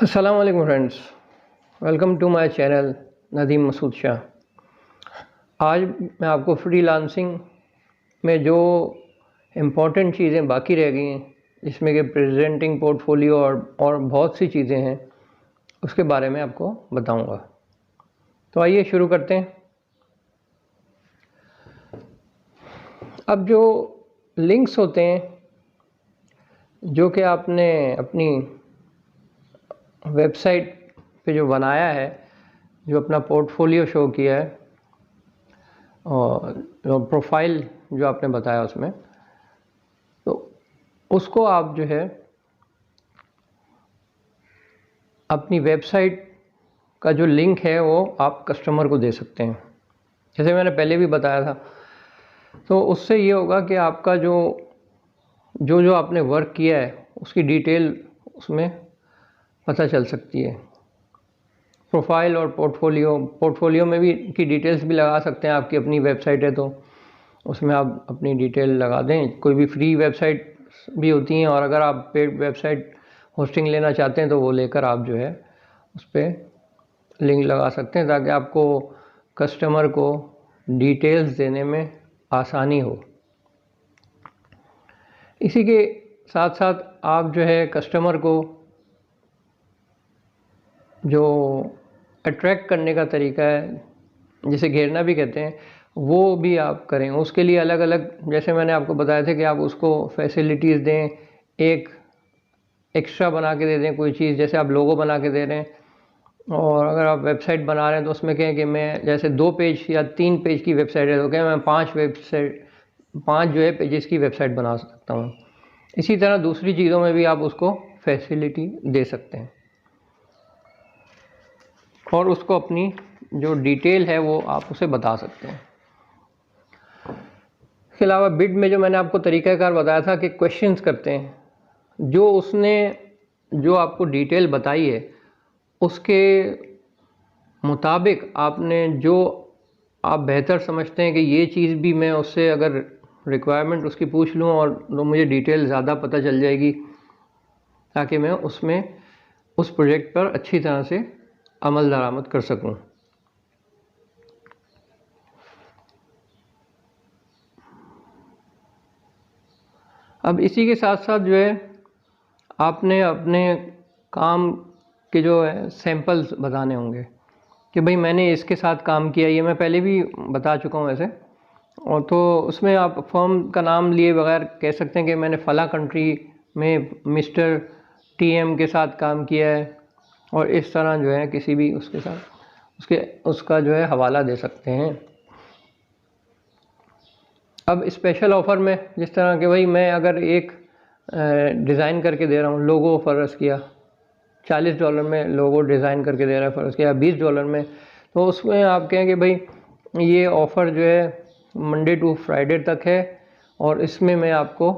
अस्सलाम वालेकुम friends, welcome to my channel Nadeem Masood Shah. आज मैं आपको फ्रीलांसिंग में जो इम्पोर्टेंट चीज़ें बाकी रह गई हैं, जिसमें कि प्रेजेंटिंग पोर्टफोलियो और बहुत सी चीज़ें हैं, उसके बारे में आपको बताऊंगा। तो आइए शुरू करते हैं। अब जो लिंक्स होते हैं जो कि आपने अपनी वेबसाइट पे जो बनाया है, जो अपना पोर्टफोलियो शो किया है और जो प्रोफाइल जो आपने बताया उसमें, तो उसको आप जो है अपनी वेबसाइट का जो लिंक है वो आप कस्टमर को दे सकते हैं, जैसे मैंने पहले भी बताया था। तो उससे ये होगा कि आपका जो आपने वर्क किया है उसकी डिटेल उसमें पता चल सकती है। प्रोफाइल और पोर्टफोलियो में भी की डिटेल्स भी लगा सकते हैं। आपकी अपनी वेबसाइट है तो उसमें आप अपनी डिटेल लगा दें। कोई भी फ्री वेबसाइट भी होती हैं, और अगर आप पेड वेबसाइट होस्टिंग लेना चाहते हैं तो वो लेकर आप जो है उस पर लिंक लगा सकते हैं, ताकि आपको कस्टमर को डिटेल्स देने में आसानी हो। इसी के साथ साथ आप जो है कस्टमर को जो अट्रैक्ट करने का तरीका है, जिसे घेरना भी कहते हैं, वो भी आप करें। उसके लिए अलग अलग, जैसे मैंने आपको बताया था कि आप उसको फैसिलिटीज़ दें, एक एक्स्ट्रा बना के दे दें कोई चीज़, जैसे आप लोगो बना के दे रहे हैं। और अगर आप वेबसाइट बना रहे हैं तो उसमें कहें कि मैं जैसे 2 पेज या 3 पेज की वेबसाइट है तो कहें मैं 5 जो है पेजेस की वेबसाइट बना सकता हूँ। इसी तरह दूसरी चीज़ों में भी आप उसको फैसिलिटी दे सकते हैं, और उसको अपनी जो डिटेल है वो आप उसे बता सकते हैं। इसके अलावा बिड में जो मैंने आपको तरीक़ाकार बताया था कि क्वेश्चंस करते हैं, जो उसने जो आपको डिटेल बताई है उसके मुताबिक आपने जो आप बेहतर समझते हैं कि ये चीज़ भी मैं उससे अगर रिक्वायरमेंट उसकी पूछ लूँ और तो मुझे डिटेल ज़्यादा पता चल जाएगी, ताकि मैं उसमें उस प्रोजेक्ट पर अच्छी तरह से अमल दरामद कर सकूं। अब इसी के साथ साथ जो है आपने अपने काम के जो है सैंपल्स बताने होंगे कि भाई मैंने इसके साथ काम किया। ये मैं पहले भी बता चुका हूँ ऐसे। और तो उसमें आप फर्म का नाम लिए बगैर कह सकते हैं कि मैंने फ़ला कंट्री में मिस्टर टीएम के साथ काम किया है, और इस तरह जो है किसी भी उसके साथ उसका जो है हवाला दे सकते हैं। अब स्पेशल ऑफ़र में जिस तरह के भाई मैं अगर एक डिज़ाइन करके दे रहा हूँ, लोगो फ़र्ज़ किया $40 में लोगो डिज़ाइन करके दे रहा है फ़र्ज़ किया $20 में, तो उसमें आप कहें कि भाई ये ऑफ़र जो है मंडे टू फ्राइडे तक है, और इसमें मैं आपको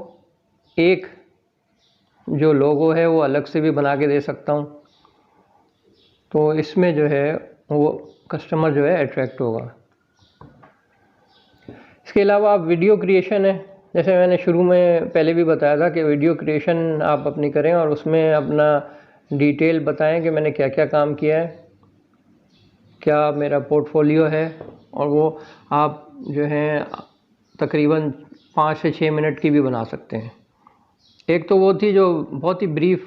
एक जो लोगो है वो अलग से भी बना के दे सकता हूँ। तो इसमें जो है वो कस्टमर जो है अट्रैक्ट होगा। इसके अलावा आप वीडियो क्रिएशन है, जैसे मैंने शुरू में पहले भी बताया था कि वीडियो क्रिएशन आप अपनी करें और उसमें अपना डिटेल बताएं कि मैंने क्या क्या काम किया है, क्या मेरा पोर्टफोलियो है, और वो आप जो है तकरीबन 5 से 6 मिनट की भी बना सकते हैं। एक तो वो थी जो बहुत ही ब्रीफ,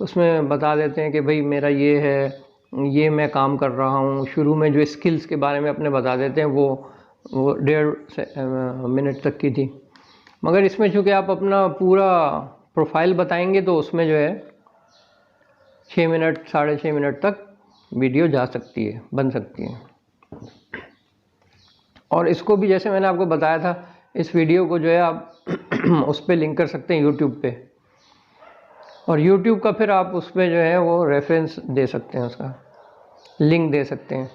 उसमें बता देते हैं कि भाई मेरा ये है, ये मैं काम कर रहा हूँ। शुरू में जो स्किल्स के बारे में अपने बता देते हैं, वो 1.5 मिनट तक की थी। मगर इसमें चूँकि आप अपना पूरा प्रोफाइल बताएंगे तो उसमें जो है 6 मिनट 6.5 मिनट तक वीडियो जा सकती है, बन सकती है। और इसको भी जैसे मैंने आपको बताया था, इस वीडियो को जो है आप उस पर लिंक कर सकते हैं यूट्यूब पे, और यूट्यूब का फिर आप उस पर जो है वो रेफरेंस दे सकते हैं, उसका लिंक दे सकते हैं।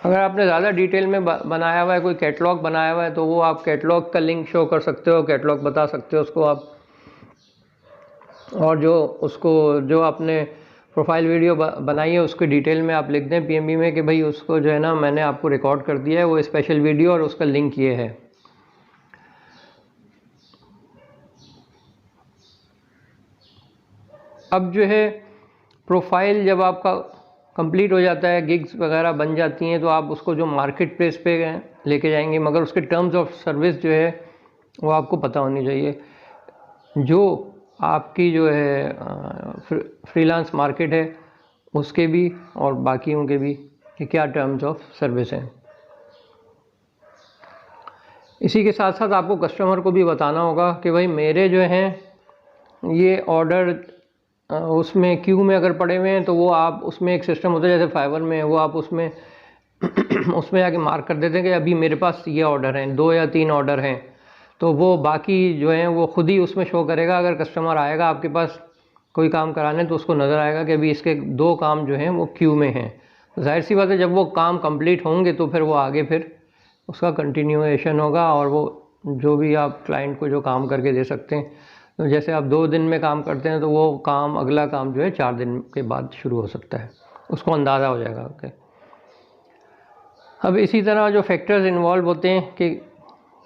अगर आपने ज़्यादा डिटेल में बनाया हुआ है, कोई कैटलॉग बनाया हुआ है, तो वो आप कैटलॉग का लिंक शो कर सकते हो, कैटलॉग बता सकते हो उसको आप। और जो आपने प्रोफाइल वीडियो बनाई है उसकी डिटेल में आप लिख दें पीएमबी में कि भाई उसको जो है ना मैंने आपको रिकॉर्ड कर दिया है वो स्पेशल वीडियो, और उसका लिंक ये है। अब जो है प्रोफाइल जब आपका कंप्लीट हो जाता है, गिग्स वगैरह बन जाती हैं, तो आप उसको जो मार्केट प्लेस पे लेके जाएंगे, मगर उसके टर्म्स ऑफ सर्विस जो है वो आपको पता होनी चाहिए। जो आपकी जो है फ्रीलांस मार्केट है उसके भी और बाकियों के भी कि क्या टर्म्स ऑफ सर्विस हैं। इसी के साथ साथ आपको कस्टमर को भी बताना होगा कि भाई मेरे जो हैं ये ऑर्डर उसमें क्यू में अगर पड़े हुए हैं तो वो आप उसमें एक सिस्टम होता है जैसे फाइवर में, वो आप उसमें उसमें जाके मार्क कर देते हैं कि अभी मेरे पास ये ऑर्डर हैं, 2 या 3 ऑर्डर हैं, तो वो बाकी जो हैं वो खुद ही उसमें शो करेगा। अगर कस्टमर आएगा आपके पास कोई काम कराने तो उसको नज़र आएगा कि अभी इसके 2 काम जो हैं वो क्यू में हैं। तो जाहिर सी बात है जब वो काम कंप्लीट होंगे तो फिर वो आगे फिर उसका कंटिन्यूएशन होगा, और वो जो भी आप क्लाइंट को जो काम करके दे सकते हैं, तो जैसे आप 2 दिन में काम करते हैं तो वो काम अगला काम जो है 4 दिन के बाद शुरू हो सकता है, उसको अंदाज़ा हो जाएगा। ओके, अब इसी तरह जो फैक्टर्स इन्वॉल्व होते हैं कि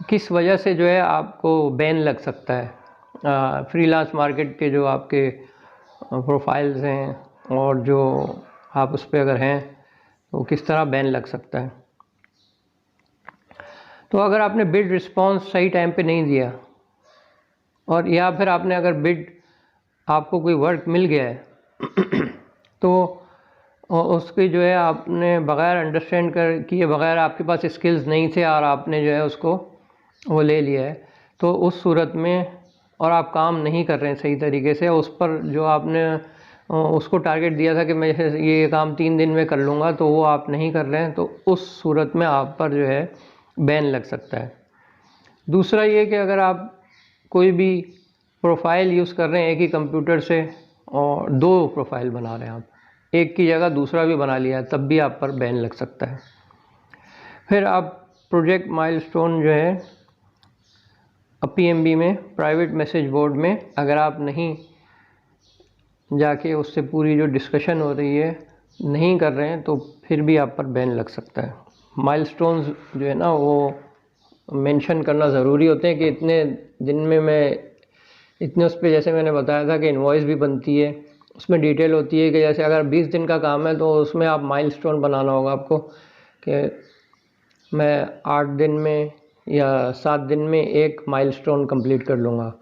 किस वजह से जो है आपको बैन लग सकता है। फ्रीलांस मार्केट के जो आपके प्रोफाइल्स हैं और जो आप उस पर अगर हैं तो किस तरह बैन लग सकता है। तो अगर आपने बिड रिस्पांस सही टाइम पे नहीं दिया, और या फिर आपने अगर बिड आपको कोई वर्क मिल गया है तो उसकी जो है आपने बग़ैर अंडरस्टैंड कर किए बग़ैर आपके पास स्किल्स नहीं थे और आपने जो है उसको वो ले लिया है, तो उस सूरत में और आप काम नहीं कर रहे हैं सही तरीके से, उस पर जो आपने उसको टारगेट दिया था कि मैं ये काम 3 दिन में कर लूँगा, तो वो आप नहीं कर रहे हैं, तो उस सूरत में आप पर जो है बैन लग सकता है। दूसरा ये कि अगर आप कोई भी प्रोफाइल यूज़ कर रहे हैं एक ही कंप्यूटर से और 2 प्रोफाइल बना रहे हैं, आप एक की जगह दूसरा भी बना लिया है, तब भी आप पर बैन लग सकता है। फिर आप प्रोजेक्ट माइलस्टोन जो है PMB में प्राइवेट मैसेज बोर्ड में अगर आप नहीं जाके उससे पूरी जो डिस्कशन हो रही है नहीं कर रहे हैं तो फिर भी आप पर बैन लग सकता है। माइलस्टोन्स जो है ना वो मेंशन करना ज़रूरी होते हैं कि इतने दिन में मैं इतने उस पर, जैसे मैंने बताया था कि इनवॉइस भी बनती है, उसमें डिटेल होती है कि जैसे अगर 20 दिन का काम है तो उसमें आप माइलस्टोन बनाना होगा आपको कि मैं 8 दिन में या 7 दिन में एक माइलस्टोन कंप्लीट कर लूँगा,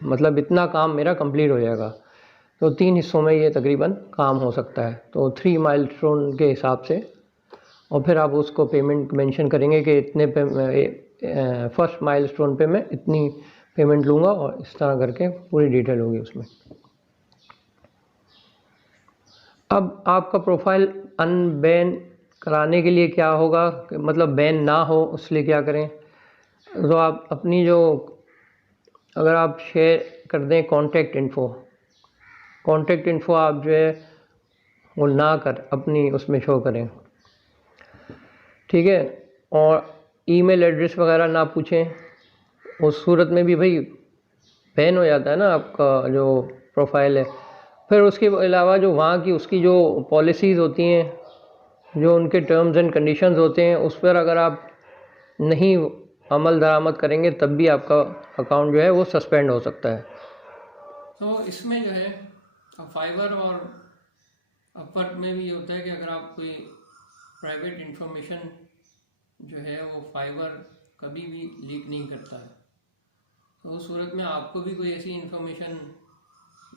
मतलब इतना काम मेरा कंप्लीट हो जाएगा। तो 3 हिस्सों में ये तकरीबन काम हो सकता है, तो 3 माइलस्टोन के हिसाब से, और फिर आप उसको पेमेंट मेंशन करेंगे कि इतने पे फर्स्ट माइलस्टोन पे मैं इतनी पेमेंट लूँगा, और इस तरह करके पूरी डिटेल होगी उसमें। अब आपका प्रोफाइल अनबैन कराने के लिए क्या होगा, मतलब बैन ना हो उसलिए क्या करें, तो आप अपनी जो अगर आप शेयर कर दें कॉन्टैक्ट इन्फो आप जो है वो ना कर अपनी उसमें शो करें, ठीक है, और ईमेल एड्रेस वगैरह ना पूछें, उस सूरत में भी भाई बैन हो जाता है ना आपका जो प्रोफाइल है। फिर उसके अलावा जो वहाँ की उसकी जो पॉलिसीज़ होती हैं, जो उनके टर्म्स एंड कंडीशंस होते हैं, उस पर अगर आप नहीं अमल दरामद करेंगे तब भी आपका अकाउंट जो है वो सस्पेंड हो सकता है। तो इसमें जो है फाइवर और अपवर्क में भी ये होता है कि अगर आप कोई प्राइवेट इंफॉर्मेशन जो है वो फाइवर कभी भी लीक नहीं करता है, तो उस सूरत में आपको भी कोई ऐसी इंफॉर्मेशन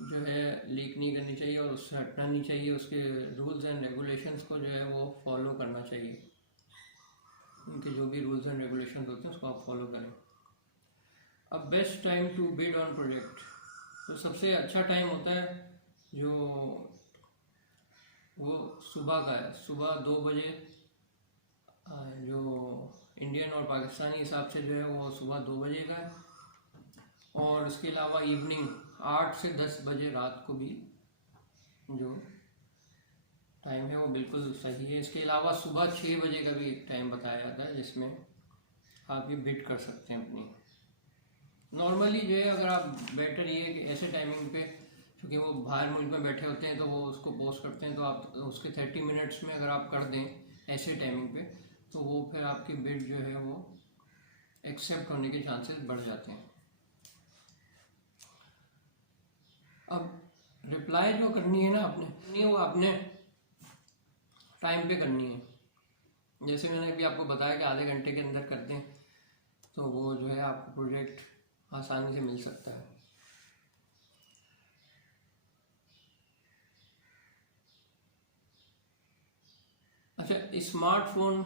जो है लीक नहीं करनी चाहिए और उससे हटना नहीं चाहिए, उसके रूल्स एंड रेगुलेशंस को जो है वो फॉलो करना चाहिए, उनके जो भी रूल्स एंड रेगुलेशंस होते हैं उसको आप फॉलो करें। अब best time to bid on project, तो सबसे अच्छा टाइम होता है जो वो सुबह का है, सुबह 2 बजे, जो इंडियन और पाकिस्तानी हिसाब से जो है वो सुबह 2 बजे का है, और इसके अलावा इवनिंग 8 से 10 बजे रात को भी जो टाइम है वो बिल्कुल सही है। इसके अलावा सुबह 6 बजे का भी एक टाइम बताया जाता है जिसमें आप ये बिड कर सकते हैं अपनी। नॉर्मली जो है अगर आप बेटर ये है कि ऐसे टाइमिंग पे, क्योंकि वो बाहर मुल्क में बैठे होते हैं तो वो उसको पोस्ट करते हैं, तो आप उसके 30 मिनट्स में अगर आप कर दें ऐसे टाइमिंग पे, तो वो फिर आपकी बिड जो है वो एक्सेप्ट होने के चांसेस बढ़ जाते हैं। अब रिप्लाई जो करनी है ना आपने, नहीं वो आपने टाइम पे करनी है। जैसे मैंने अभी आपको बताया कि आधे घंटे के अंदर कर दें तो वो जो है आपको प्रोजेक्ट आसानी से मिल सकता है। अच्छा, स्मार्टफोन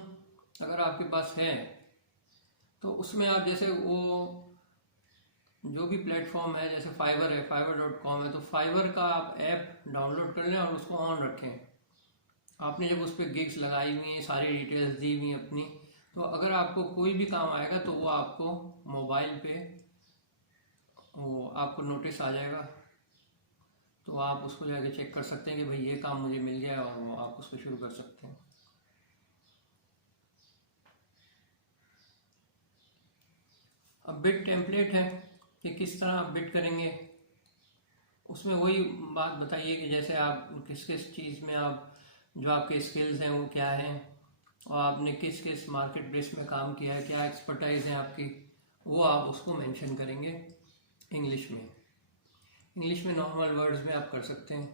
अगर आपके पास है तो उसमें आप जैसे वो जो भी प्लेटफॉर्म है, जैसे फाइवर है, fiverr.com है, तो फाइवर का आप ऐप डाउनलोड कर लें और उसको ऑन रखें। आपने जब उस पर गिग्स लगाई हुई हैं, सारी डिटेल्स दी हुई हैं अपनी, तो अगर आपको कोई भी काम आएगा तो वो आपको मोबाइल पे वो आपको नोटिस आ जाएगा, तो आप उसको जाके चेक कर सकते हैं कि भाई ये काम मुझे मिल गया, और आप उसको शुरू कर सकते हैं। अब बिट टेम्पलेट है कि किस तरह आप बिट करेंगे, उसमें वही बात बताइए कि जैसे आप किस किस चीज़ में आप जो आपके स्किल्स हैं वो क्या हैं, और आपने किस किस मार्केट प्लेस में काम किया है, क्या एक्सपर्टाइज है आपकी, वो आप उसको मेंशन करेंगे इंग्लिश में। इंग्लिश में नॉर्मल वर्ड्स में आप कर सकते हैं।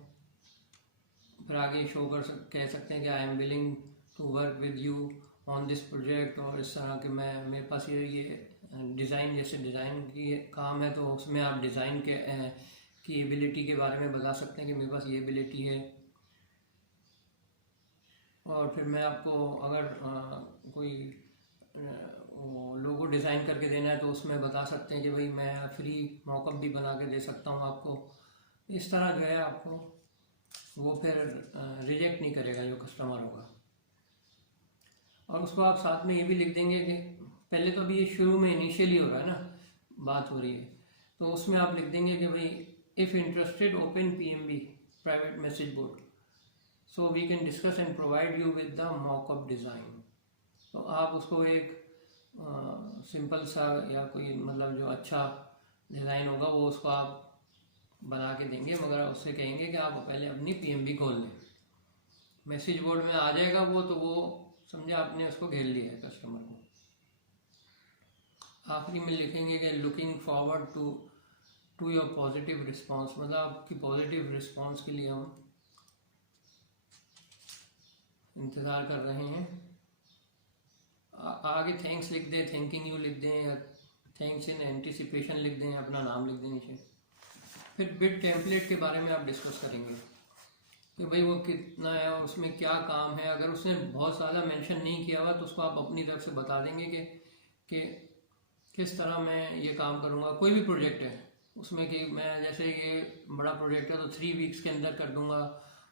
फिर आगे शो कह सकते हैं कि I am willing to work with you on this project, और इस तरह के मैं मेरे पास ये डिज़ाइन, जैसे डिज़ाइन की काम है तो उसमें आप डिज़ाइन की एबिलिटी के बारे में बता सकते हैं कि मेरे पास ये एबिलिटी है। और फिर मैं आपको अगर कोई लोगो डिज़ाइन करके देना है तो उसमें बता सकते हैं कि भाई मैं फ्री मॉकअप भी बना के दे सकता हूँ आपको। इस तरह जो है आपको वो फिर रिजेक्ट नहीं करेगा जो कस्टमर होगा। और उसको आप साथ में ये भी लिख देंगे कि पहले तो अभी ये शुरू में इनिशियली हो रहा है ना, बात हो रही है, तो उसमें आप लिख देंगे कि भाई if interested open PMB private message board, so we can discuss and provide you with the mockup design. तो आप उसको एक सिंपल सा या कोई मतलब जो अच्छा डिज़ाइन होगा वो उसको आप बना के देंगे, मगर उससे कहेंगे कि आप पहले अपनी PMB खोल लें। मैसेज बोर्ड में आ जाएगा वो, तो वो समझे आपने उसको घेर लिया है कस्टमर को। आखिरी में लिखेंगे कि looking forward to your positive response, मतलब आपकी पॉजिटिव रिस्पांस के लिए हम इंतज़ार कर रहे हैं। आगे थैंक्स लिख दें, थैंकिंग यू लिख दें, या थैंक्स इन एंटिसिपेशन लिख दें, अपना नाम लिख दें नीचे। फिर बिट टेम्पलेट के बारे में आप डिस्कस करेंगे कि भाई वो कितना है और उसमें क्या काम है। अगर उसने बहुत ज़्यादा मेंशन नहीं किया हुआ तो उसको आप अपनी तरफ से बता देंगे कि किस तरह मैं ये काम करूँगा। कोई भी प्रोजेक्ट है उसमें कि मैं जैसे ये बड़ा प्रोजेक्ट है तो 3 वीक्स के अंदर कर दूँगा,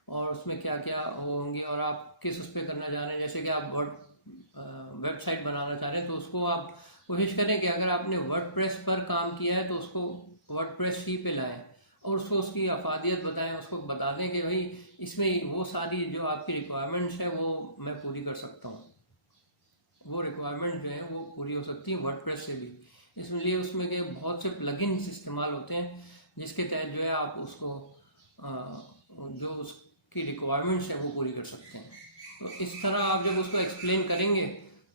और उसमें क्या क्या होंगे और आप किस उस पर करना चाह रहे हैं। जैसे कि आप वेबसाइट बनाना चाह रहे हैं तो उसको आप कोशिश करें कि अगर आपने वर्डप्रेस पर काम किया है तो उसको वर्डप्रेस ही पे लाएं, और उसको उसकी अफादियत बताएं, उसको बता दें कि भाई इसमें वो सारी जो आपकी रिक्वायरमेंट्स है वो मैं पूरी कर सकता हूँ। वो रिक्वायरमेंट जो है वो पूरी हो सकती है वर्डप्रेस से भी, इसलिए उसमें के बहुत से प्लगइन्स इस्तेमाल होते हैं जिसके तहत जो है आप उसको जो उसकी रिक्वायरमेंट्स है वो पूरी कर सकते हैं। तो इस तरह आप जब उसको एक्सप्लेन करेंगे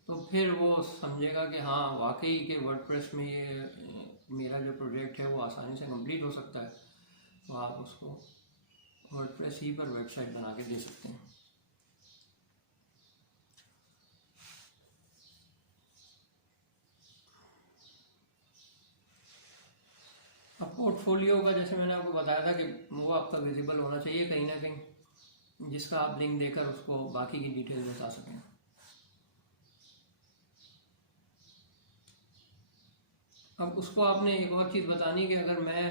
तो फिर वो समझेगा कि हाँ वाकई के वर्डप्रेस में ये मेरा जो प्रोजेक्ट है वो आसानी से कंप्लीट हो सकता है। तो आप उसको वर्डप्रेस ही पर वेबसाइट बना के दे सकते हैं। अब पोर्टफोलियो का जैसे मैंने आपको बताया था कि वो आपका विजिबल होना चाहिए कहीं ना कहीं, जिसका आप लिंक देकर उसको बाकी की डिटेल बता सकें। अब उसको आपने एक और चीज़ बतानी कि अगर मैं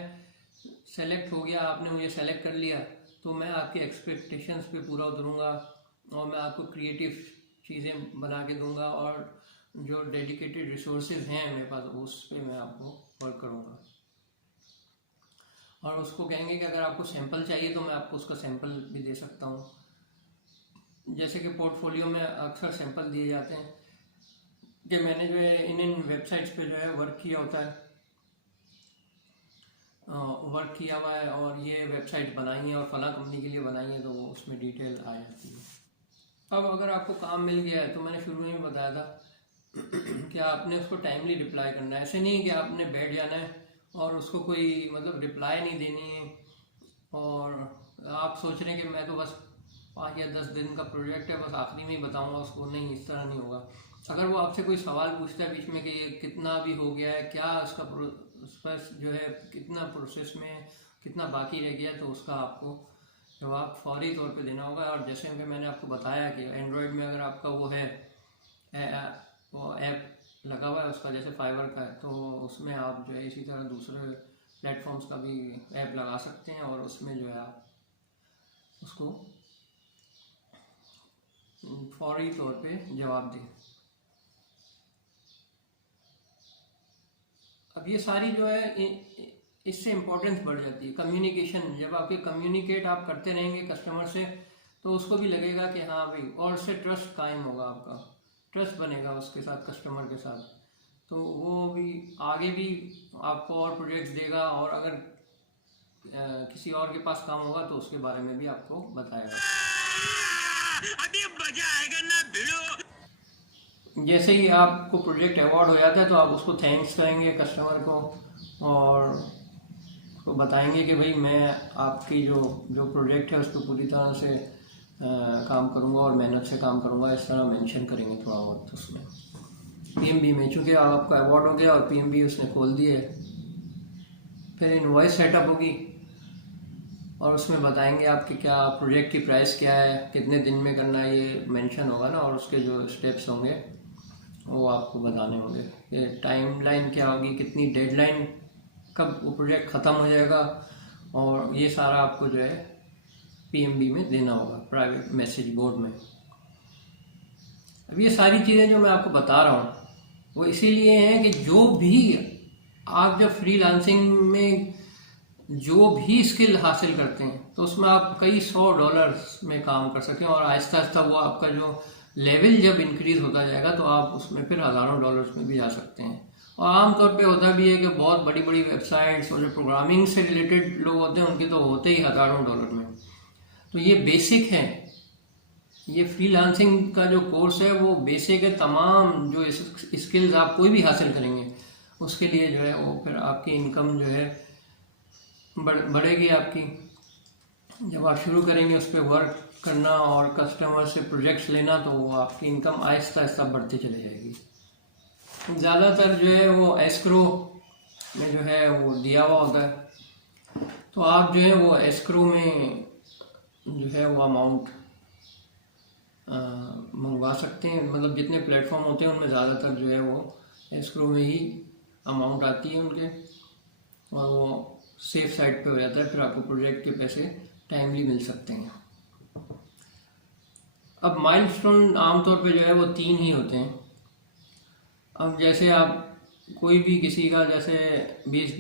सेलेक्ट हो गया, आपने मुझे सेलेक्ट कर लिया, तो मैं आपके एक्सपेक्टेशंस पे पूरा उतरूँगा और मैं आपको क्रिएटिव चीज़ें बना के दूँगा, और जो डेडिकेटेड रिसोर्सेज हैं मेरे पास उस पर मैं आपको वर्क करूँगा। और उसको कहेंगे कि अगर आपको सैंपल चाहिए तो मैं आपको उसका सैंपल भी दे सकता हूँ। जैसे कि पोर्टफोलियो में अक्सर सैंपल दिए जाते हैं कि मैंने जो है इन वेबसाइट्स पे जो है वर्क किया होता है, वर्क किया हुआ है और ये वेबसाइट बनाई है और फला कंपनी के लिए बनाई है, तो वो उसमें डिटेल आ जाती है। अब अगर आपको काम मिल गया है तो मैंने शुरू में बताया था कि आपने उसको टाइमली रिप्लाई करना है। ऐसे नहीं कि आपने बैठ जाना है और उसको कोई मतलब रिप्लाई नहीं देनी है और आप सोच रहे हैं कि मैं तो बस 5 या 10 दिन का प्रोजेक्ट है, बस आखिरी में ही बताऊंगा उसको, नहीं, इस तरह नहीं होगा। अगर वो आपसे कोई सवाल पूछता है बीच में कि ये कितना भी हो गया है, क्या उसका प्रोसेस जो है, कितना प्रोसेस में कितना बाकी रह गया है, तो उसका आपको जवाब फौरी तौर पे देना होगा। और जैसे कि मैंने आपको बताया कि एंड्रॉयड में अगर आपका वो है वो ऐप लगा हुआ है उसका, जैसे फाइवर का है, तो उसमें आप जो है इसी तरह दूसरे प्लेटफॉर्म्स का भी ऐप लगा सकते हैं और उसमें जो है आप उसको फौरी तौर पे जवाब दें। अब ये सारी जो है इससे इम्पोर्टेंस बढ़ जाती है कम्युनिकेशन। जब आपके कम्युनिकेट आप करते रहेंगे कस्टमर से, तो उसको भी लगेगा कि हाँ भाई, और उससे ट्रस्ट कायम होगा, आपका ट्रस्ट बनेगा उसके साथ, कस्टमर के साथ, तो वो भी आगे भी आपको और प्रोजेक्ट्स देगा, और अगर किसी और के पास काम होगा तो उसके बारे में भी आपको बताएगा। अभी मजा आएगा ना भिड़ो। जैसे ही आपको प्रोजेक्ट अवार्ड हो जाता है तो आप उसको थैंक्स करेंगे कस्टमर को, और उसको बताएंगे कि भाई मैं आपकी जो प्रोजेक्ट है उस पर पूरी तरह से काम करूँगा और मेहनत से काम करूँगा, इस तरह मेंशन करेंगे थोड़ा बहुत उसमें। पीएमबी में चूँकि आपका अवार्ड हो गया और पीएमबी उसने खोल दिए, फिर इनवॉइस सेटअप होगी और उसमें बताएंगे आपके क्या प्रोजेक्ट की प्राइस क्या है, कितने दिन में करना है, ये मेंशन होगा ना, और उसके जो स्टेप्स होंगे वो आपको बताने होंगे। ये टाइमलाइन क्या होगी, कितनी डेडलाइन, कब वो प्रोजेक्ट ख़त्म हो जाएगा, और ये सारा आपको जो है पीएमबी में देना होगा, प्राइवेट मैसेज बोर्ड में। अब ये सारी चीज़ें जो मैं आपको बता रहा हूँ वो इसीलिए हैं कि जो भी आप जब फ्रीलांसिंग में जो भी स्किल हासिल करते हैं तो उसमें आप कई $100 में काम कर सकें, और आहिस्ता आहिस्ता वो आपका जो लेवल जब इंक्रीज होता जाएगा तो आप उसमें फिर हज़ारों डॉलर्स में भी जा सकते हैं। और आमतौर पे होता भी है कि बहुत बड़ी बड़ी वेबसाइट्स और जो प्रोग्रामिंग से रिलेटेड लोग होते हैं उनके तो होते ही हज़ारों डॉलर में। तो ये बेसिक है, ये फ्रीलांसिंग का जो कोर्स है वो बेसिक है। तमाम जो स्किल्स आप कोई भी हासिल करेंगे उसके लिए जो है वो फिर आपकी इनकम जो है बढ़ेगी आपकी। जब आप शुरू करेंगे उस पर वर्क करना और कस्टमर से प्रोजेक्ट्स लेना, तो वो आपकी इनकम आहिस्ता आहिस्ता बढ़ती चली जाएगी। ज़्यादातर जो है वो एस्क्रो में जो है वो दिया हुआ होता है, तो आप जो है वो एस्क्रो में जो है वो अमाउंट मंगवा सकते हैं। मतलब जितने प्लेटफॉर्म होते हैं उनमें ज़्यादातर जो है वो एस्क्रो में ही अमाउंट आती है उनके, और वो सेफ साइड पे हो जाता है, फिर आपको प्रोजेक्ट के पैसे टाइमली मिल सकते हैं। अब माइलस्टोन आमतौर पे जो है वो 3 ही होते हैं। अब जैसे आप कोई भी किसी का जैसे 20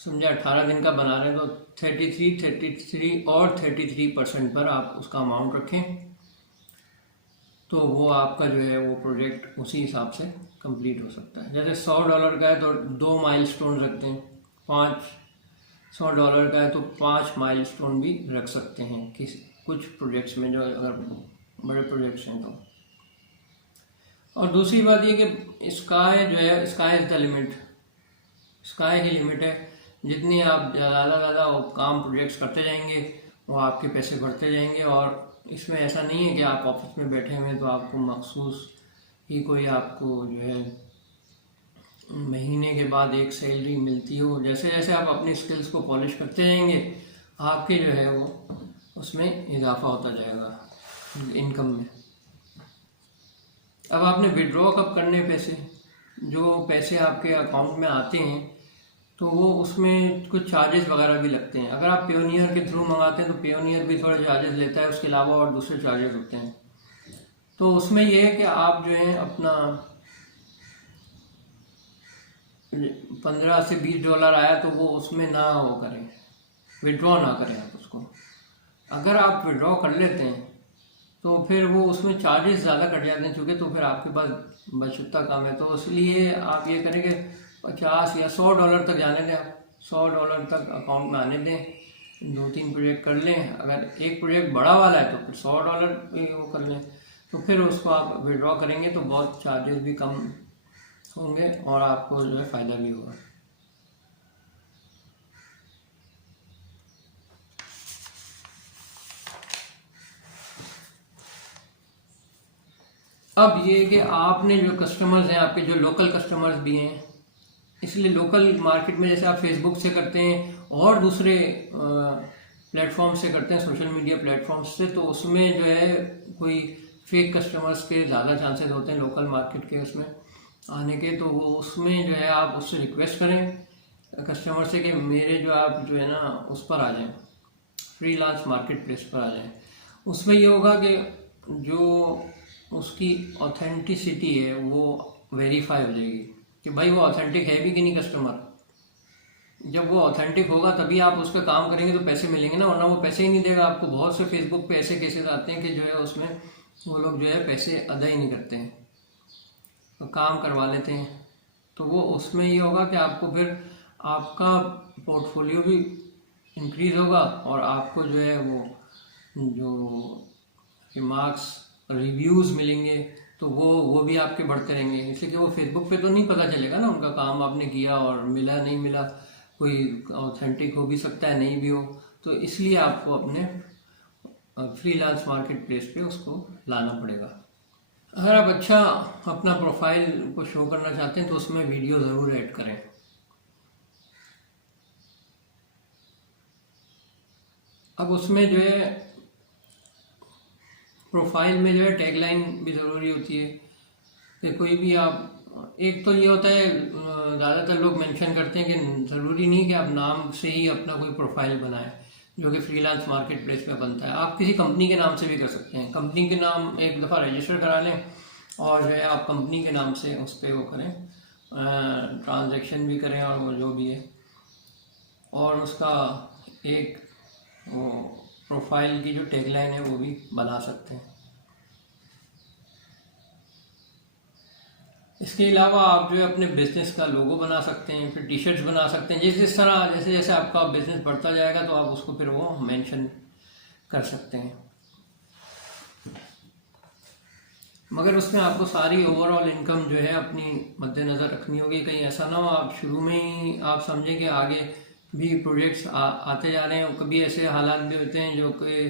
समझे 18 दिन का बना रहे हैं तो 33 और 33% पर आप उसका अमाउंट रखें, तो वो आपका जो है वो प्रोजेक्ट उसी हिसाब से कंप्लीट हो सकता है। जैसे $100 का है तो 2 माइलस्टोन रखते हैं, $100 का है तो 5 माइलस्टोन भी रख सकते हैं कुछ प्रोजेक्ट्स में, जो अगर बड़े प्रोजेक्ट्स हैं तो। और दूसरी बात ये कि स्काई जो है, sky is the limit, sky he limit है। जितनी आप ज़्यादा काम प्रोजेक्ट्स करते जाएंगे वो आपके पैसे बढ़ते जाएंगे। और इसमें ऐसा नहीं है कि आप ऑफिस में बैठे हुए हैं तो आपको मखसूस ही कोई आपको जो है महीने के बाद एक सैलरी मिलती हो। जैसे जैसे आप अपनी स्किल्स को पॉलिश करते जाएंगे आपके जो है वो उसमें इजाफा होता जाएगा इनकम में। अब आपने विड्रॉ कब करने पैसे, जो पैसे आपके अकाउंट में आते हैं तो वो उसमें कुछ चार्जेस वगैरह भी लगते हैं। अगर आप पेयोनियर के थ्रू मंगाते हैं तो पेयोनियर भी थोड़े चार्जेस लेता है, उसके अलावा और दूसरे चार्जेस होते हैं। तो उसमें यह है कि आप जो है अपना $15 से $20 आया तो वो उसमें ना वो करें, विड्रॉ ना करें आप उसको। अगर आप विड्रॉ कर लेते हैं तो फिर वो उसमें चार्जेस ज़्यादा कट जाते हैं चूँकि, तो फिर आपके पास बचता कम है। तो इसलिए आप ये करें कि $50 या $100 तक जाने दें, आप $100 तक अकाउंट में आने दें, 2-3 प्रोजेक्ट कर लें। अगर एक प्रोजेक्ट बड़ा वाला है तो फिर $100 भी वो कर लें, तो फिर उसको आप विड्रॉ करेंगे तो बहुत चार्जेस भी कम होंगे और आपको जो है फ़ायदा भी होगा। अब ये कि आपने जो कस्टमर्स हैं, आपके जो लोकल कस्टमर्स भी हैं, इसलिए लोकल मार्केट में जैसे आप फेसबुक से करते हैं और दूसरे प्लेटफॉर्म से करते हैं, सोशल मीडिया प्लेटफॉर्म्स से, तो उसमें जो है कोई फेक कस्टमर्स के ज़्यादा चांसेस होते हैं लोकल मार्केट के उसमें आने के। तो वो उसमें जो है आप उससे रिक्वेस्ट करें कस्टमर से कि मेरे जो आप जो है ना उस पर आ जाएं, फ्रीलांस मार्केट प्लेस पर आ जाएं। उसमें ये होगा कि जो उसकी ऑथेंटिसिटी है वो वेरीफाई हो जाएगी कि भाई वो ऑथेंटिक है भी कि नहीं कस्टमर। जब वो ऑथेंटिक होगा तभी आप उस पर काम करेंगे तो पैसे मिलेंगे ना, वरना वो पैसे ही नहीं देगा आपको। बहुत से फेसबुक पे ऐसे केसेस आते हैं कि जो है उसमें वो लोग जो है पैसे अदा ही नहीं करते हैं, तो काम करवा लेते हैं। तो वो उसमें ये होगा कि आपको फिर आपका पोर्टफोलियो भी इंक्रीज होगा और आपको जो है वो जो रिमार्क्स रिव्यूज़ मिलेंगे तो वो भी आपके बढ़ते रहेंगे। इसलिए कि वो फेसबुक पे तो नहीं पता चलेगा ना उनका काम आपने किया और मिला नहीं मिला, कोई ऑथेंटिक हो भी सकता है नहीं भी हो। तो इसलिए आपको अपने फ्रीलांस मार्केट प्लेस पे उसको लाना पड़ेगा। अगर आप अच्छा अपना प्रोफाइल को शो करना चाहते हैं तो उसमें वीडियो ज़रूर ऐड करें। अब उसमें जो है प्रोफाइल में जो है टैगलाइन भी ज़रूरी होती है कि कोई भी आप, एक तो ये होता है ज़्यादातर लोग मेंशन करते हैं कि ज़रूरी नहीं कि आप नाम से ही अपना कोई प्रोफाइल बनाएं, जो कि फ्रीलांस मार्केट प्लेस पे बनता है। आप किसी कंपनी के नाम से भी कर सकते हैं, कंपनी के नाम एक दफ़ा रजिस्टर करा लें और जो है आप कंपनी के नाम से उस पर वो करें, ट्रांजैक्शन भी करें और वो जो भी है, और उसका एक वो प्रोफाइल की जो टैगलाइन है वो भी बना सकते हैं। इसके अलावा आप जो है अपने बिजनेस का लोगो बना सकते हैं, फिर टी शर्ट्स बना सकते हैं। जिस तरह जैसे जैसे आपका बिजनेस बढ़ता जाएगा तो आप उसको फिर वो मेंशन कर सकते हैं। मगर उसमें आपको सारी ओवरऑल इनकम जो है अपनी मद्देनज़र रखनी होगी। कहीं ऐसा ना हो आप शुरू में ही आप समझें कि आगे भी प्रोजेक्ट्स आते जा रहे हैं, और कभी ऐसे हालात भी होते हैं जो कि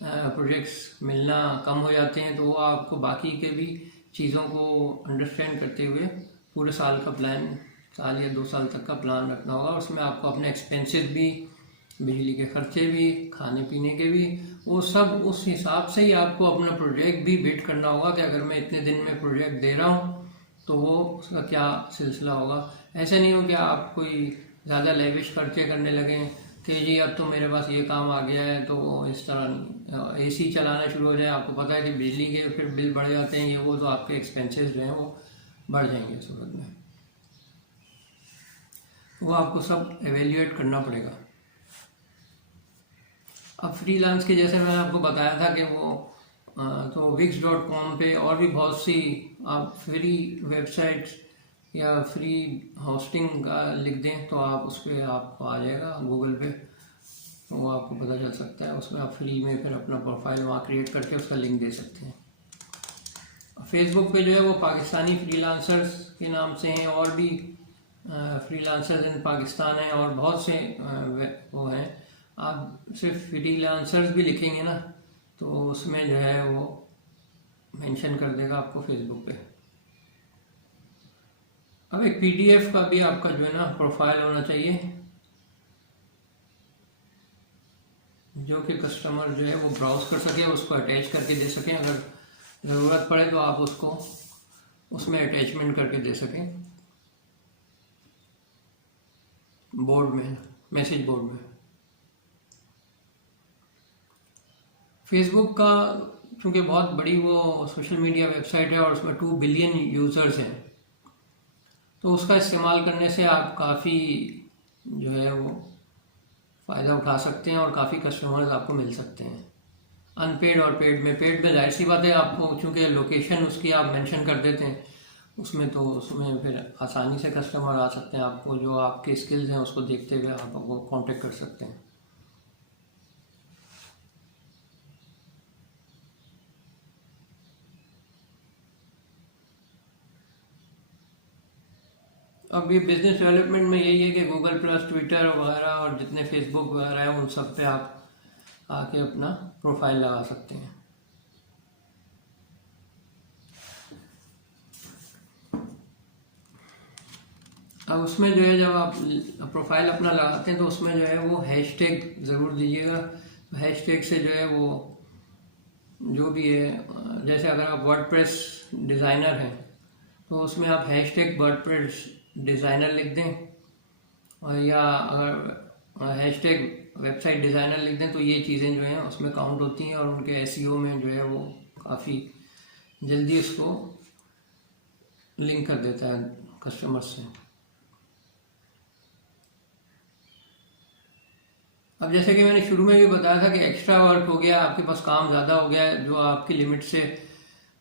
प्रोजेक्ट्स मिलना कम हो जाते हैं, तो वो आपको बाकी के भी चीज़ों को अंडरस्टैंड करते हुए पूरे साल का प्लान, साल या 2 साल तक का प्लान रखना होगा। उसमें आपको अपने एक्सपेंसेस भी, बिजली के खर्चे भी, खाने पीने के भी, वो सब उस हिसाब से ही आपको अपना प्रोजेक्ट भी बिड करना होगा कि अगर मैं इतने दिन में प्रोजेक्ट दे रहा हूँ तो वो उसका क्या सिलसिला होगा। ऐसा नहीं हो कि आप कोई ज़्यादा लेविश खर्चे करने लगें कि जी अब तो मेरे पास ये काम आ गया है, तो इस तरह एसी चलाना शुरू हो जाए। आपको पता है कि बिजली के फिर बिल बढ़ जाते हैं, ये वो, तो आपके एक्सपेंसेस जो हैं वो बढ़ जाएंगे सूरत में। वो आपको सब एवेल्यूएट करना पड़ेगा। अब फ्रीलांस के जैसे मैंने आपको बताया था कि वो तो wix.com पे और भी बहुत सी आप फ्री वेबसाइट्स या फ्री होस्टिंग का लिख दें तो आप उस पर आपको आ जाएगा गूगल पे, तो वो आपको पता चल सकता है। उसमें आप फ्री में फिर अपना प्रोफाइल वहाँ क्रिएट करके उसका लिंक दे सकते हैं। फेसबुक पे जो है वो पाकिस्तानी फ्रीलांसर्स के नाम से हैं, और भी फ्रीलांसर्स इन पाकिस्तान हैं और बहुत से वो हैं। आप सिर्फ फ्रीलांसर्स भी लिखेंगे ना तो उसमें जो है वो मेंशन कर देगा आपको फेसबुक पे। अब एक पीडीएफ का भी आपका जो है ना प्रोफाइल होना चाहिए, जो कि कस्टमर जो है वो ब्राउज कर सके, उसको अटैच करके दे सकें। अगर ज़रूरत पड़े तो आप उसको उसमें अटैचमेंट करके दे सकें बोर्ड में, मैसेज बोर्ड में। फेसबुक का चूँकि बहुत बड़ी वो सोशल मीडिया वेबसाइट है और उसमें 2 बिलियन यूज़र्स हैं, तो उसका इस्तेमाल करने से आप काफ़ी जो है वो फ़ायदा उठा सकते हैं और काफ़ी कस्टमर्स आपको मिल सकते हैं। अनपेड और पेड में, पेड में जाहिर सी बात है आपको चूँकि लोकेशन उसकी आप मेंशन कर देते हैं उसमें, तो उसमें फिर आसानी से कस्टमर आ सकते हैं। आपको जो आपके स्किल्स हैं उसको देखते हुए आप वो कांटेक्ट कर सकते हैं। अब ये बिजनेस डेवलपमेंट में यही है कि गूगल प्लस, ट्विटर वगैरह और जितने फेसबुक वगैरह है उन सब पे आप आके अपना प्रोफाइल लगा सकते हैं। अब उसमें जो है जब आप प्रोफाइल अपना लगाते हैं तो उसमें जो है वो हैशटैग ज़रूर दीजिएगा। हैशटैग से जो है वो जो भी है, जैसे अगर आप वर्डप्रेस डिज़ाइनर हैं तो उसमें आप हैशटैग वर्डप्रेस डिज़ाइनर लिख दें, और या अगर हैशटैग वेबसाइट डिज़ाइनर लिख दें तो ये चीज़ें जो हैं उसमें काउंट होती हैं और उनके एसईओ में जो है वो काफ़ी जल्दी उसको लिंक कर देता है कस्टमर्स से। अब जैसे कि मैंने शुरू में भी बताया था कि एक्स्ट्रा वर्क हो गया, आपके पास काम ज़्यादा हो गया है जो आपकी लिमिट से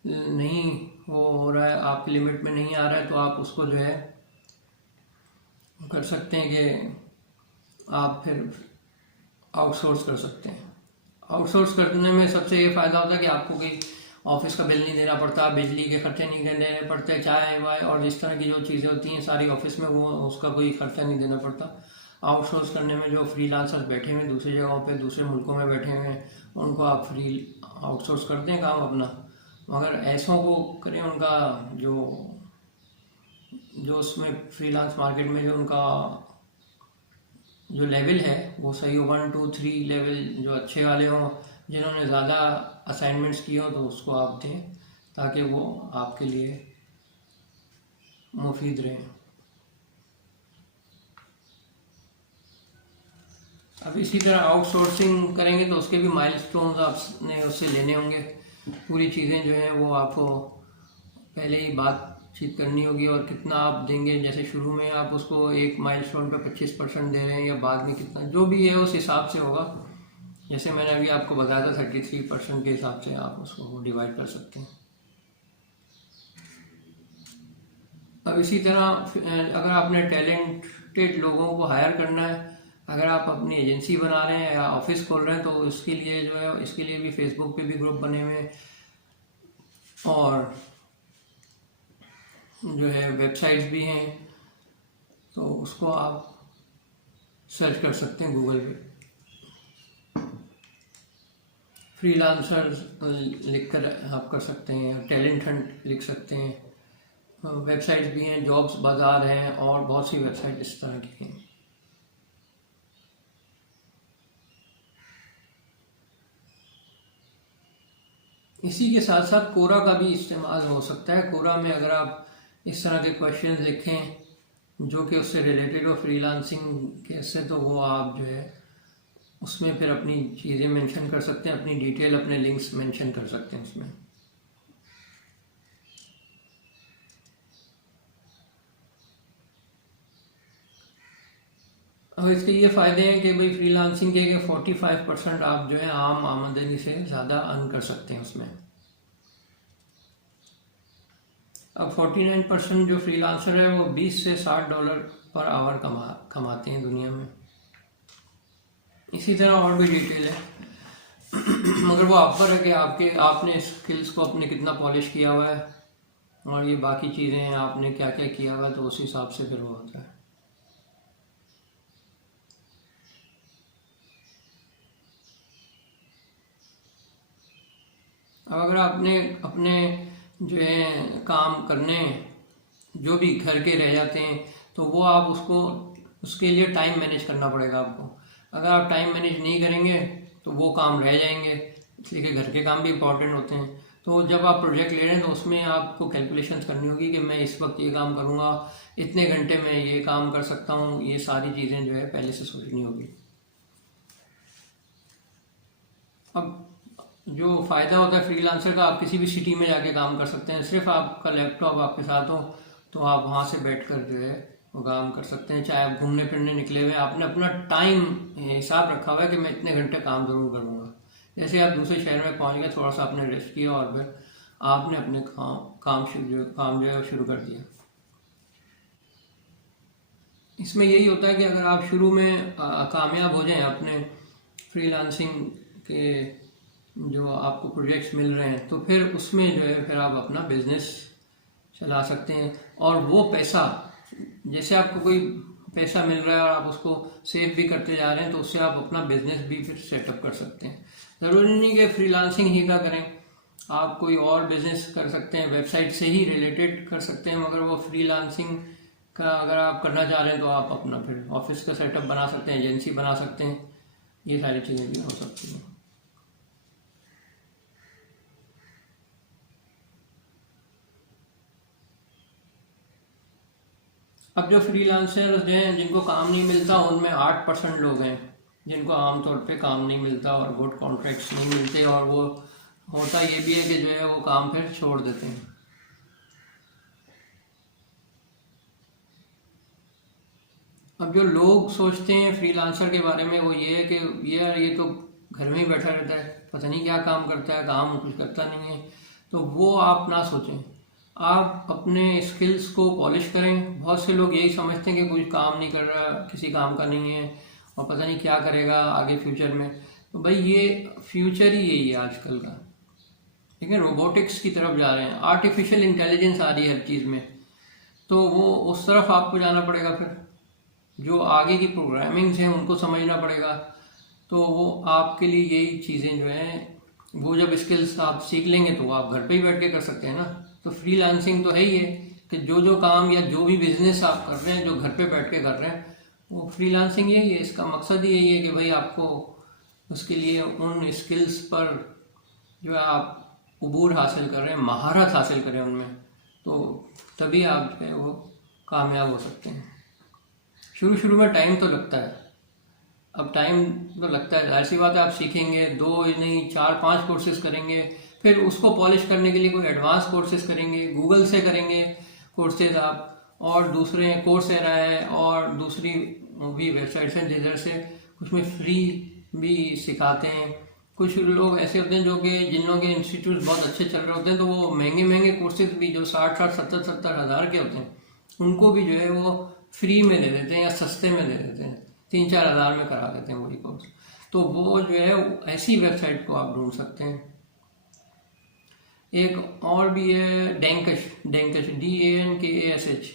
नहीं वो हो रहा है, आपकी लिमिट में नहीं आ रहा है, तो आप उसको जो है कर सकते हैं कि आप फिर आउटसोर्स कर सकते हैं। आउटसोर्स करने में सबसे ये फ़ायदा होता है कि आपको कोई ऑफिस का बिल नहीं देना पड़ता, बिजली के खर्चे नहीं देने पड़ते, चाय वाय और इस तरह की जो चीज़ें होती हैं सारी ऑफिस में, वो उसका कोई खर्चा नहीं देना पड़ता। आउटसोर्स करने में जो फ्रीलांसर्स बैठे हुए दूसरी जगहों पे दूसरे मुल्कों में बैठे हुए हैं उनको आप फ्री आउटसोर्स कर दें काम अपना, मगर ऐसों को करें उनका जो उसमें फ्रीलांस मार्केट में जो उनका जो लेवल है वो सही हो, 1 2 3 लेवल जो अच्छे वाले हों, जिन्होंने ज़्यादा असाइनमेंट्स किए हो तो उसको आप दें ताकि वो आपके लिए मुफीद रहे। अब इसी तरह आउटसोर्सिंग करेंगे तो उसके भी माइलस्टोन्स आपने उससे लेने होंगे, पूरी चीज़ें जो हैं वो आपको पहले ही बातचीत करनी होगी और कितना आप देंगे। जैसे शुरू में आप उसको एक माइलस्टोन पे 25% दे रहे हैं या बाद में कितना, जो भी है उस हिसाब से होगा। जैसे मैंने अभी आपको बताया था 33% के हिसाब से आप उसको डिवाइड कर सकते हैं। अब इसी तरह अगर आपने टैलेंटेड लोगों को हायर करना है, अगर आप अपनी एजेंसी बना रहे हैं या ऑफिस खोल रहे हैं तो इसके लिए जो है इसके लिए भी फेसबुक पे भी ग्रुप बने हुए हैं और जो है वेबसाइट्स भी हैं, तो उसको आप सर्च कर सकते हैं गूगल पे। फ्रीलांसर्स लिखकर आप कर सकते हैं, टैलेंट हंट लिख सकते हैं, वेबसाइट्स भी हैं, जॉब्स बाजार हैं और बहुत सी वेबसाइट इस तरह की हैं। इसी के साथ साथ कोरा का भी इस्तेमाल हो सकता है। कोरा में अगर आप इस तरह के क्वेश्चन लिखें जो कि उससे रिलेटेड हो फ्रीलांसिंग के से, तो वो आप जो है उसमें फिर अपनी चीज़ें मेंशन कर सकते हैं, अपनी डिटेल अपने लिंक्स मेंशन कर सकते हैं उसमें। अब इसके ये फ़ायदे हैं कि भाई फ्रीलांसिंग के 45% आप जो है आम आमदनी से ज़्यादा अर्न कर सकते हैं उसमें। अब 49% जो फ्रीलांसर है वो $20 से $60 पर आवर कमाते हैं दुनिया में। इसी तरह और भी डिटेल है मगर वो आप पर है कि आपने स्किल्स को अपने कितना पॉलिश किया हुआ है और ये बाकी चीज़ें आपने क्या क्या किया हुआ है, तो उस हिसाब से फिर वो होता है। अब अगर आपने अपने जो है काम करने जो भी घर के रह जाते हैं तो वो आप उसके लिए टाइम मैनेज करना पड़ेगा आपको। अगर आप टाइम मैनेज नहीं करेंगे तो वो काम रह जाएंगे, इसलिए कि घर के काम भी इम्पोर्टेंट होते हैं। तो जब आप प्रोजेक्ट ले रहे हैं तो उसमें आपको कैलकुलेशंस करनी होगी कि मैं इस वक्त ये काम करूँगा, इतने घंटे में ये काम कर सकता हूँ, ये सारी चीज़ें जो है पहले से सोचनी होगी। अब जो फ़ायदा होता है फ्रीलांसर का, आप किसी भी सिटी में जाके काम कर सकते हैं, सिर्फ आपका लैपटॉप आपके साथ हो तो आप वहाँ से बैठकर जो है वो काम कर सकते हैं। चाहे आप घूमने फिरने निकले हुए, आपने अपना टाइम हिसाब रखा हुआ है कि मैं इतने घंटे काम ज़रूर करूँगा। जैसे आप दूसरे शहर में पहुँच गए, थोड़ा सा आपने रेस्ट किया और फिर आपने अपने काम जो है शुरू कर दिया। इसमें यही होता है कि अगर आप शुरू में कामयाब हो जाएं अपने फ्रीलांसिंग के जो आपको प्रोजेक्ट्स मिल रहे हैं, तो फिर उसमें जो है फिर आप अपना बिजनेस चला सकते हैं। और वो पैसा, जैसे आपको कोई पैसा मिल रहा है और आप उसको सेव भी करते जा रहे हैं, तो उससे आप अपना बिजनेस भी फिर सेटअप कर सकते हैं। ज़रूरी नहीं कि फ्रीलांसिंग ही का करें, आप कोई और बिजनेस कर सकते हैं, वेबसाइट से ही रिलेटेड कर सकते हैं, मगर वो फ्रीलांसिंग का अगर आप करना चाह रहे हैं तो आप अपना फिर ऑफिस का सेटअप बना सकते हैं, एजेंसी बना सकते हैं, ये सारी चीज़ें भी हो सकती हैं। अब जो फ्रीलांसर्स हैं जिनको काम नहीं मिलता, उनमें 8% लोग हैं जिनको आमतौर पे काम नहीं मिलता और गुड कॉन्ट्रैक्ट्स नहीं मिलते, और वो होता ये भी है कि जो है वो काम फिर छोड़ देते हैं। अब जो लोग सोचते हैं फ्रीलांसर के बारे में वो ये है कि ये तो घर में ही बैठा रहता है, पता नहीं क्या काम करता है, काम कुछ करता नहीं है। तो वो आप ना सोचें, आप अपने स्किल्स को पॉलिश करें। बहुत से लोग यही समझते हैं कि कोई काम नहीं कर रहा, किसी काम का नहीं है और पता नहीं क्या करेगा आगे फ्यूचर में। तो भाई ये फ्यूचर ही यही है आजकल का, ठीक है। रोबोटिक्स की तरफ जा रहे हैं, आर्टिफिशियल इंटेलिजेंस आ रही है हर चीज़ में, तो वो उस तरफ आपको जाना पड़ेगा। फिर जो आगे की प्रोग्रामिंग्स हैं उनको समझना पड़ेगा। तो वो आपके लिए यही चीज़ें जो हैं, वो जब स्किल्स आप सीख लेंगे तो आप घर पे ही बैठ के कर सकते हैं ना। तो फ्रीलांसिंग तो है ही है कि जो काम या जो भी बिजनेस आप कर रहे हैं जो घर पे बैठ के कर रहे हैं, वो फ्रीलांसिंग यही है। इसका मकसद ही यही है कि भाई आपको उसके लिए उन स्किल्स पर जो है आप उबूर हासिल कर रहे हैं, महारत हासिल करें उनमें, तो तभी आप जो है वो कामयाब हो सकते हैं। शुरू शुरू में टाइम तो लगता है, अब टाइम तो लगता है, जाहिर सी बात है। आप सीखेंगे, 2 नहीं 4-5 कोर्सेज करेंगे, फिर उसको पॉलिश करने के लिए कोई एडवांस कोर्सेज करेंगे, गूगल से करेंगे कोर्सेज आप, और दूसरे कोर्सेरा है और दूसरी भी वेबसाइट्स हैं जिधर से कुछ में फ्री भी सिखाते हैं। कुछ लोग ऐसे होते हैं जो कि जिन लोगों के इंस्टीट्यूट बहुत अच्छे चल रहे होते हैं, तो वो महंगे महंगे कोर्सेज भी जो 60-60, 70-70 हज़ार के होते हैं, उनको भी जो है वो फ्री में दे देते हैं या सस्ते में दे देते हैं, 3-4 हज़ार में करा देते हैं वही कोर्स। तो वो जो है ऐसी वेबसाइट को आप ढूंढ सकते हैं। एक और भी है डेंकश, DANKASH।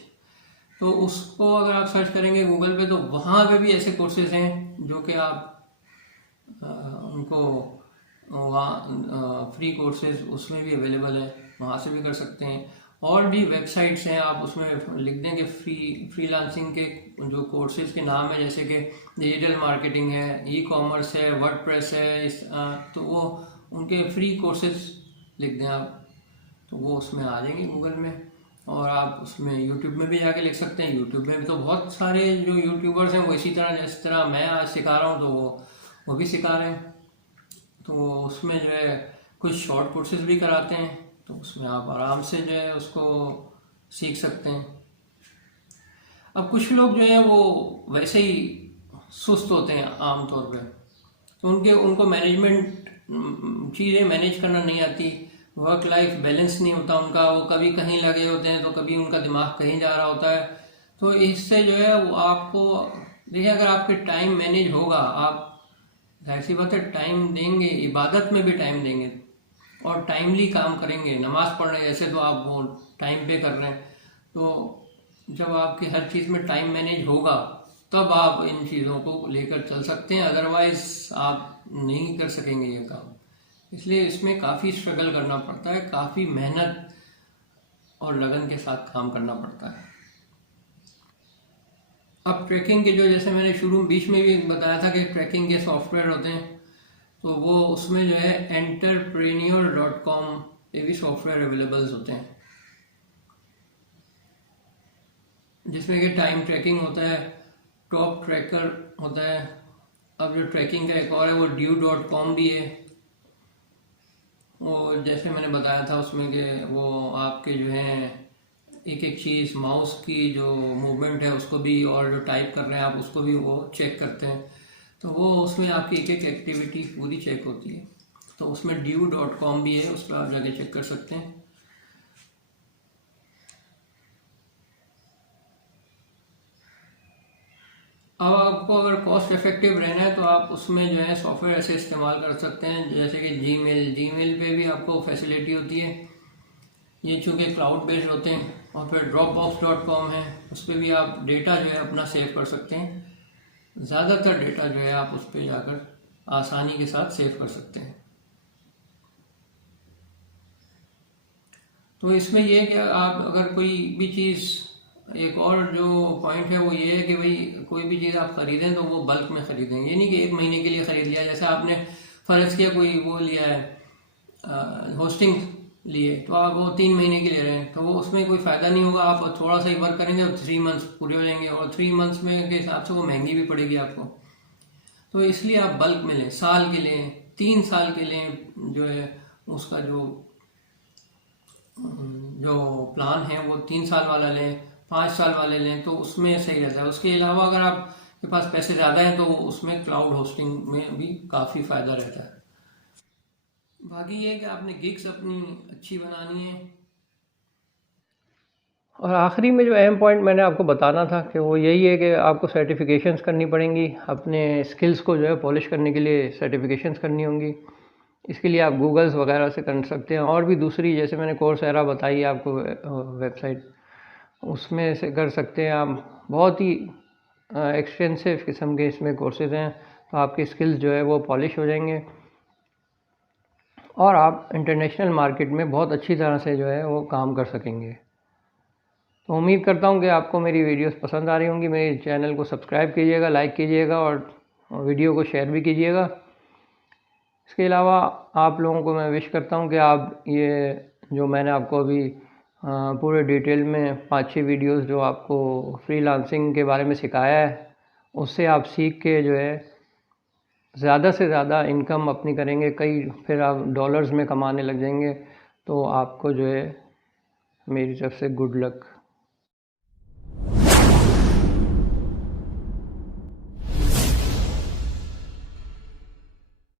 तो उसको अगर आप सर्च करेंगे गूगल पे तो वहाँ पे भी ऐसे कोर्सेज हैं जो कि आप उनको वहाँ फ्री कोर्सेज उसमें भी अवेलेबल है, वहाँ से भी कर सकते हैं। और भी वेबसाइट्स हैं, आप उसमें लिख देंगे फ्रीलांसिंग के जो कोर्सेज के नाम है, जैसे कि डिजिटल मार्केटिंग है, ई-कॉमर्स है, वर्डप्रेस है, तो वो उनके फ्री कोर्सेज लिख दें आप, तो वो उसमें आ जाएंगे गूगल में। और आप उसमें यूट्यूब में भी जाके लिख सकते हैं। यूट्यूब में भी तो बहुत सारे जो यूट्यूबर्स हैं वो इसी तरह जिस तरह मैं आज सिखा रहा हूँ तो वो भी सिखा रहे हैं। तो उसमें जो है कुछ शॉर्ट कोर्सेज भी कराते हैं, तो उसमें आप आराम से जो है उसको सीख सकते हैं। अब कुछ लोग जो है वो वैसे ही सुस्त होते हैं आमतौर पे, तो उनको मैनेजमेंट चीज़ें मैनेज करना नहीं आती, वर्क लाइफ बैलेंस नहीं होता उनका, वो कभी कहीं लगे होते हैं तो कभी उनका दिमाग कहीं जा रहा होता है। तो इससे जो है वो आपको देखिए, अगर आपके टाइम मैनेज होगा, आप ऐसी बात है टाइम देंगे, इबादत में भी टाइम देंगे और टाइमली काम करेंगे, नमाज पढ़ रहे हैं ऐसे तो आप वो टाइम पे कर रहे हैं। तो जब आपकी हर चीज़ में टाइम मैनेज होगा तब आप इन चीज़ों को लेकर चल सकते हैं, अदरवाइज आप नहीं कर सकेंगे ये काम। इसलिए इसमें काफ़ी स्ट्रगल करना पड़ता है, काफ़ी मेहनत और लगन के साथ काम करना पड़ता है। अब ट्रैकिंग के जो, जैसे मैंने बीच में भी बताया था कि ट्रैकिंग के सॉफ्टवेयर होते हैं, तो वो उसमें जो है entrepreneur.com ये भी सॉफ्टवेयर अवेलेबल होते हैं, जिसमें कि टाइम ट्रैकिंग होता है, टॉप ट्रैकर होता है। अब जो ट्रैकिंग का एक और है वो due.com भी है। और जैसे मैंने बताया था उसमें कि वो आपके जो हैं एक एक चीज़, माउस की जो मूवमेंट है उसको भी, और जो टाइप कर रहे हैं आप उसको भी वो चेक करते हैं। तो वो उसमें आपकी एक एक एक्टिविटी पूरी चेक होती है। तो उसमें due.com भी है, उस पर आप जाके चेक कर सकते हैं। अब आपको अगर कॉस्ट इफेक्टिव रहना है तो आप उसमें जो है सॉफ्टवेयर ऐसे इस्तेमाल कर सकते हैं जैसे कि जीमेल पे भी आपको फैसिलिटी होती है। ये चूँकि क्लाउड बेस्ड होते हैं। और फिर dropbox.com है, उस पर भी आप डेटा जो है अपना सेव कर सकते हैं। ज़्यादातर डेटा जो है आप उस पर जाकर आसानी के साथ सेव कर सकते हैं। तो इसमें यह है कि आप अगर कोई भी चीज़ एक और जो पॉइंट है वो ये है कि भाई कोई भी चीज़ आप खरीदें तो वो बल्क में खरीदें। ये नहीं कि एक महीने के लिए खरीद लिया, जैसे आपने फ़र्ज़ किया कोई वो लिया है होस्टिंग लिए, तो आप वो 3 महीने के ले रहे हैं, तो वो उसमें कोई फ़ायदा नहीं होगा। आप थोड़ा सा ही वर्क करेंगे और 3 मंथ्स पूरे हो जाएंगे, और 3 मंथ्स में के हिसाब से वो महंगी भी पड़ेगी आपको। तो इसलिए आप बल्क में लें, साल के लें, 3 साल के लें, जो है उसका जो जो प्लान है वो 3 साल वाला लें, 5 साल वाले लें, तो उसमें सही रहता है। उसके अलावा अगर आपके पास पैसे ज़्यादा हैं तो उसमें क्लाउड होस्टिंग में भी काफ़ी फ़ायदा रहता है। बाकी ये है कि आपने गिग्स अपनी अच्छी बनानी है। और आखिरी में जो अहम पॉइंट मैंने आपको बताना था कि वो यही है कि आपको सर्टिफिकेशंस करनी पड़ेंगी, अपने स्किल्स को जो है पॉलिश करने के लिए सर्टिफिकेशंस करनी होंगी। इसके लिए आप गूगल्स वगैरह से कर सकते हैं, और भी दूसरी जैसे मैंने कोर्सेरा बताई आपको वेबसाइट, उसमें से कर सकते हैं आप। बहुत ही एक्सटेंसिव किस्म के इसमें कोर्सेज हैं, तो आपके स्किल्स जो है वो पॉलिश हो जाएंगे और आप इंटरनेशनल मार्केट में बहुत अच्छी तरह से जो है वो काम कर सकेंगे। तो उम्मीद करता हूँ कि आपको मेरी वीडियोस पसंद आ रही होंगी। मेरे चैनल को सब्सक्राइब कीजिएगा, लाइक कीजिएगा और वीडियो को शेयर भी कीजिएगा। इसके अलावा आप लोगों को मैं विश करता हूँ कि आप ये जो मैंने आपको अभी पूरे डिटेल में 5-6 वीडियोस जो आपको फ्रीलांसिंग के बारे में सिखाया है, उससे आप सीख के जो है ज़्यादा से ज़्यादा इनकम अपनी करेंगे, कई फिर आप डॉलर्स में कमाने लग जाएंगे। तो आपको जो है मेरी तरफ से गुड लक।